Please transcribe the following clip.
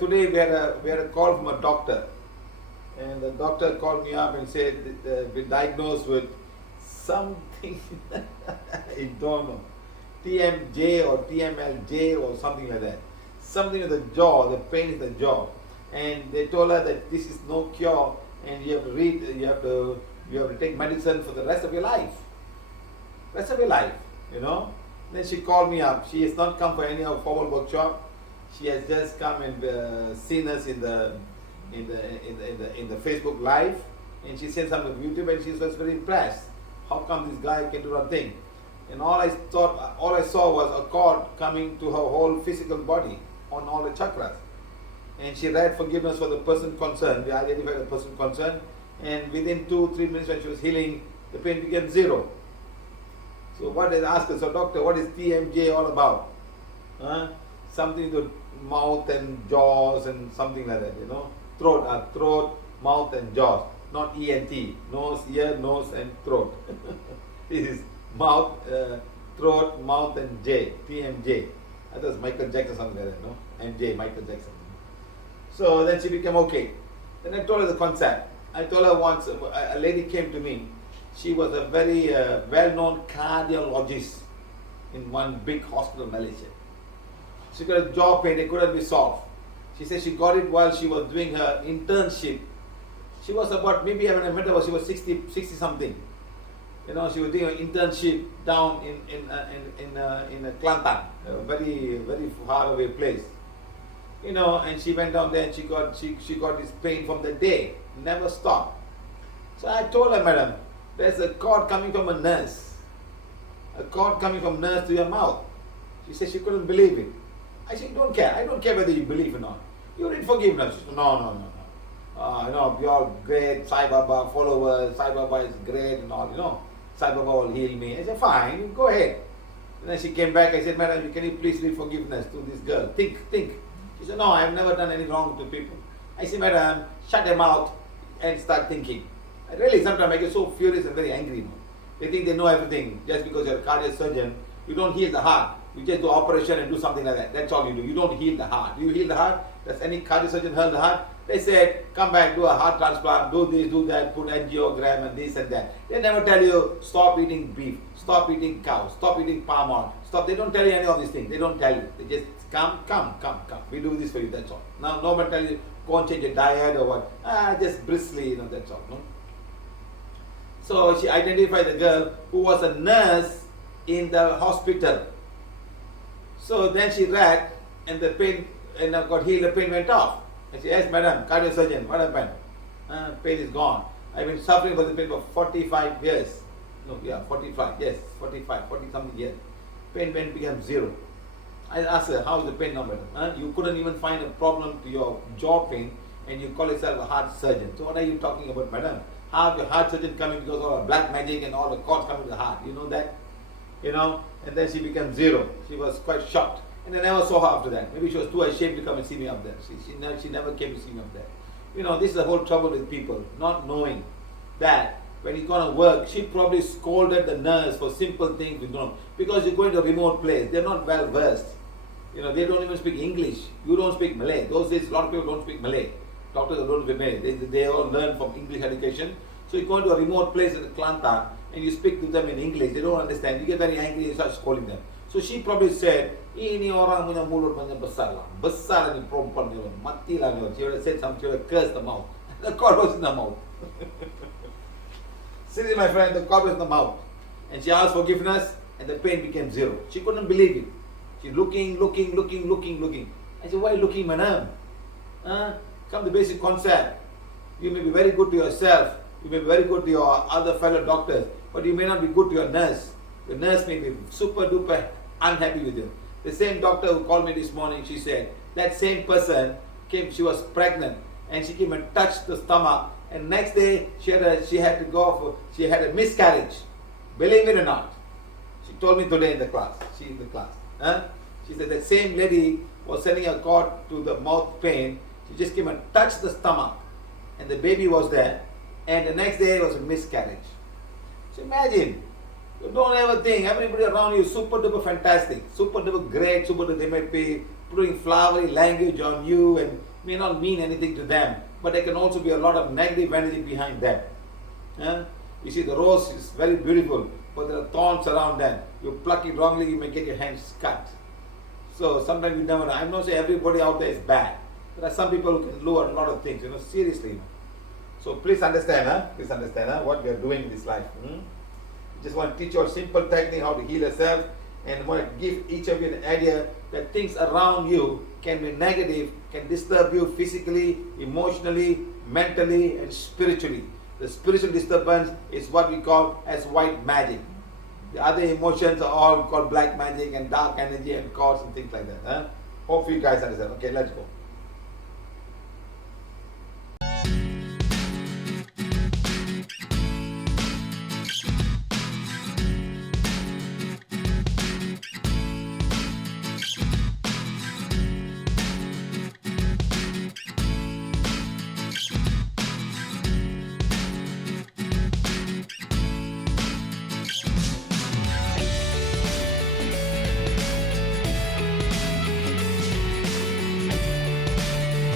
today we had a call from a doctor, and the doctor called me up and said that been diagnosed with something I don't know, TMJ or TMLJ or something like that. Something with the jaw, the pain in the jaw, and they told her that this is no cure, and you have to take medicine for the rest of your life. Rest of your life, you know. Then she called me up. She has not come for any of formal workshop. She has just come and seen us in the Facebook Live, and she sent some of YouTube, and she was very impressed. How come this guy can do that thing? And all I saw was a cord coming to her whole physical body on all the chakras. And she read forgiveness for the person concerned. We identified the person concerned, and within 2-3 minutes when she was healing, the pain became zero. So what I asked her, so doctor, what is TMJ all about? Something to mouth and jaws and something like that, you know. Throat, mouth and jaws, not ENT, nose, ear, nose and throat. This is mouth, throat, mouth and J, TMJ. I thought it was Michael Jackson, something like that, no? MJ, Michael Jackson. So then she became okay. Then I told her the concept. I told her once, a lady came to me. She was a very well-known cardiologist in one big hospital in Malaysia. She got a jaw pain, it couldn't be solved. She said she got it while she was doing her internship. She was about, maybe when I met her, she was 60 something. You know, she was doing an internship down in Kelantan, a very, very far away place. You know, and she went down there and she got this pain from the day, never stopped. So I told her, madam, there's a cord coming from a nurse. A cord coming from nurse to your mouth. She said she couldn't believe it. I said, don't care. I don't care whether you believe or not. You need forgiveness. She said, no. You know, we all great, Sai Baba followers, Sai Baba is great and all, you know. Sai Baba will heal me. I said, fine, go ahead. And then she came back, I said, madam, can you please read forgiveness to this girl? Think. She said, no, I have never done any wrong to people. I said, madam, shut them out and start thinking. Really, sometimes I get so furious and very angry. They think they know everything. Just because you're a cardiac surgeon, you don't heal the heart. You just do operation and do something like that. That's all you do. You don't heal the heart. Do you heal the heart? Does any cardiac surgeon heal the heart? They said, come back, do a heart transplant, do this, do that, put angiogram and this and that. They never tell you, stop eating beef, stop eating cow, stop eating palm oil, stop. They don't tell you any of these things. They don't tell you. They just come. We do this for you, that's all. Now, nobody tell you, go and change your diet or what. Just briskly, you know, that's all. No? So she identified the girl who was a nurse in the hospital. So then she read, and the pain, and got healed, the pain went off. I said, yes, madam, cardiac surgeon, what happened? Pain is gone. I've been suffering for the pain for 45 years. 40 something years. Pain became zero. I asked her, how is the pain now, madam? You couldn't even find a problem to your jaw pain, and you call yourself a heart surgeon. So what are you talking about, madam? How your heart surgeon coming because of all black magic and all the cords coming to the heart? You know that? You know? And then she became zero. She was quite shocked. And I never saw her after that. Maybe she was too ashamed to come and see me up there. She never came to see me up there. You know, this is the whole trouble with people, not knowing that when you're going to work, she probably scolded the nurse for simple things, because you're going to a remote place. They're not well versed. You know, they don't even speak English. You don't speak Malay. Those days, a lot of people don't speak Malay. Doctors don't speak Malay. They all learn from English education. So you go into a remote place in Kelantan and you speak to them in English. They don't understand. You get very angry and start scolding them. So she probably said, ini orang punya mulut banyak besar lah. Besar ni perempuan ni. Mati lah ni. She would have said something, she would have cursed the mouth. The cord was in the mouth. Seriously, my friend, the cord was in the mouth. And she asked forgiveness and the pain became zero. She couldn't believe it. She's looking. I said, why looking, madam? Come the basic concept. You may be very good to yourself. You may be very good to your other fellow doctors. But you may not be good to your nurse. The nurse may be super duper unhappy with you. The same doctor who called me this morning, she said, that same person came, she was pregnant, and she came and touched the stomach, and next day she had a miscarriage. Believe it or not. She told me today in the class. She said that same lady was sending a cord to the mouth pain. She just came and touched the stomach, and the baby was there, and the next day it was a miscarriage. So imagine. You don't ever think everybody around you is super duper fantastic, super duper great, super duper, they might be putting flowery language on you and may not mean anything to them, but there can also be a lot of negative energy behind that. Huh? You see, the rose is very beautiful, but there are thorns around them. You pluck it wrongly, you may get your hands cut. So sometimes you never know. I'm not saying everybody out there is bad. There are some people who can lure a lot of things, seriously. So please understand, what we are doing in this life. Just want to teach you a simple technique how to heal yourself, and want to give each of you an idea that things around you can be negative, can disturb you physically, emotionally, mentally, and spiritually. The spiritual disturbance is what we call as white magic. The other emotions are all called black magic and dark energy and cause and things like that. Hope you guys understand. Okay, let's go.